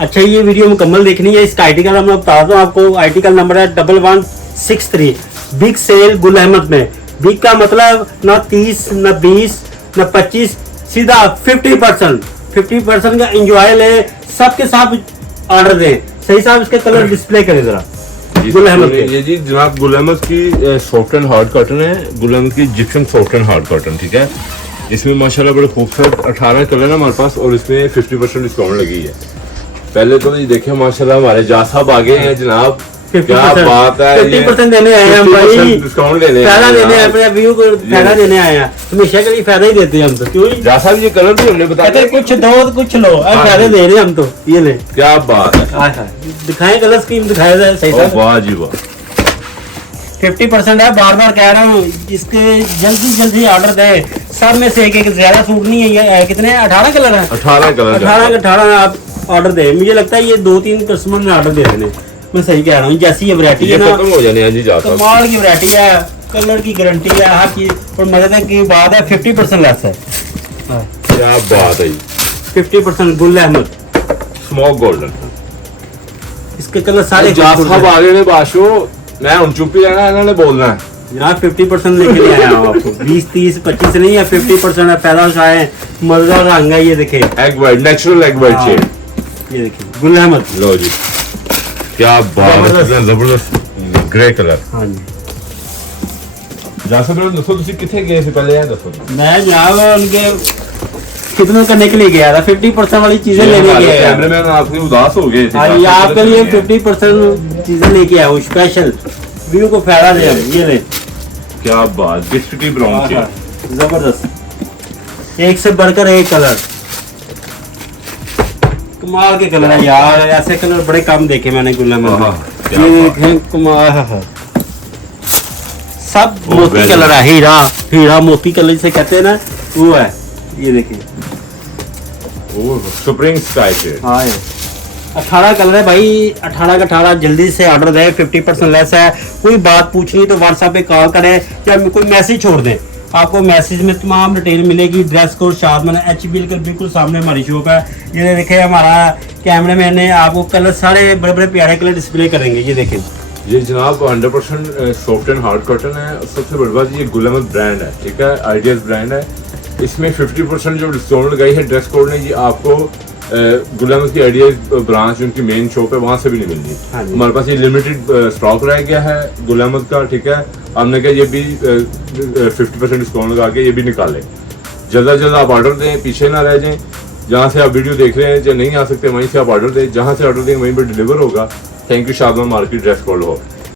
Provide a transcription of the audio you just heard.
अच्छा ये वीडियो मुकम्मल देखनी है, इसका आर्टिकल मैं बताता हूँ आपको। आर्टिकल नंबर है 1163, बिग सेल गुल अहमद में। बिग का मतलब ना 30 ना 20 ना 25, सीधा 50% का इंजॉय ले, सबके साथ ऑर्डर दें। सही साहब इसके कलर डिस्प्ले करें जरा। गुल अहमद के ये जी जनाब गुल अहमद की सॉफ्ट एंड हार्ड कॉटन है, गुल अहमद की gypsum soft and hard cotton, ठीक है। इसमें माशाल्लाह बड़े खूबसूरत 18 कलर है हमारे पास और इसमें 50% डिस्काउंट लगी है। पहले तो ये देखे माशाल्लाह हमारे जा साहब आगे हैं जनाब, क्या बात है। 50% देने आए हैं हम भाई, डिस्काउंट देने फायदा देने आए अपने व्यू को, फायदा देने आए हैं। हमेशा के लिए फायदा ही देते हैं हम तो, क्यों जा साहब ये कलर भी हमने बताया कहते कुछ दो कुछ लो, अब फायदे दे रहे हैं हम तो। ये ले क्या बात है, हाय हाय दिखाएं कलर स्कीम दिखाया जाए। सही साहब वाह जी वाह। 50% है, बार बार कह रहा हूँ इसके जल्दी ऑर्डर दे। सब में से एक ज्यादा सूट नहीं है। ये कितने 18 कलर है, 18 कलर 18 आप ऑर्डर दे। मुझे लगता है ये 2-3 कस्टमर ने ऑर्डर दे देने, मैं सही कह रहा हूँ। जैसी ये वैरायटी है ना, खत्म हो जाने हैं जी जा साहब। कमाल की वैरायटी है, कलर की गारंटी है, हर चीज। और मजे की बात है 50% लेस है। क्या बात है, 50% गुल अहमद स्मोक गोल्डन। इसके कलर सारे जा साहब आगे ने बाशो, मैं उन चुप ही रहना, इन्होंने बोलना है जनाब। 50% लेके नहीं आया हूँ आपको, 20, 30, 25 नहीं है, 50% है। फायदा उठाए, मजा रंग है। ये देखे egg white, natural egg white shade. ये देखिए गुल अहमद, लो जी क्या बात है, जबरदस्त ग्रे कलर। हाँ जी। जा सकते हो दसो तुसी किथे गए थे पहले, यार दसो। मैं जनाब उनके कितनों करने के लिए गया था, 50% वाली चीजें लेने गया था। कैमरामैन आपसे उदास हो गए थे। हाँ ये आपके लिए 50% चीजें लेके आया हूँ स्पेशल, व्यू को फायदा दे। ये ले क्या बात, बिस्किटी ब्राउन शेड, जबरदस्त, एक से बढ़कर एक कलर, कमाल के कलर है यार। ऐसे कलर बड़े कम देखे मैंने गुल अहमद में। ये देखें कमाल है, सब मोती कलर है, हीरा मोती कलर से कहते हैं ना, वो है। ये देखिए स्प्रिंग स्काई शेड। हाँ 18 कलर है भाई, 18 का 18। जल्दी से ऑर्डर दें, 50% लेस है। कोई बात पूछनी तो व्हाट्सएप पे कॉल करें या कोई मैसेज छोड़ दें, आपको मैसेज में तमाम डिटेल मिलेगी। ड्रेस कोड शादमन HBL के बिल्कुल सामने हमारी शॉप है। ये देखें हमारा कैमरे मैन ने आपको कलर सारे बड़े बड़े प्यारे कलर डिस्प्ले करेंगे। ये देखें ये जनाब 100% सॉफ्ट एंड हार्ड कॉटन है। सबसे बड़ी बात ये गुल अहमद ब्रांड है, ठीक है, आइडियाज ब्रांड है। इसमें 50% जो डिस्काउंट लगाई है ड्रेस कोड ने, ये आपको गुल अहमद की आइडियाज ब्रांच उनकी मेन शॉप है, वहाँ से भी नहीं मिलनी। हमारे पास ये लिमिटेड स्टॉक रह गया है गुल अहमद का, ठीक है। हमने कहा ये भी 50% डिस्काउंट लगा के ये भी निकालें। जल्द आप ऑर्डर दें, पीछे ना रह जाएं। जहाँ से आप वीडियो देख रहे हैं जो नहीं आ सकते वहीं से आप ऑर्डर दें, जहाँ से ऑर्डर दें वहीं पर डिलीवर होगा। Thank you Shadman market dress code हो।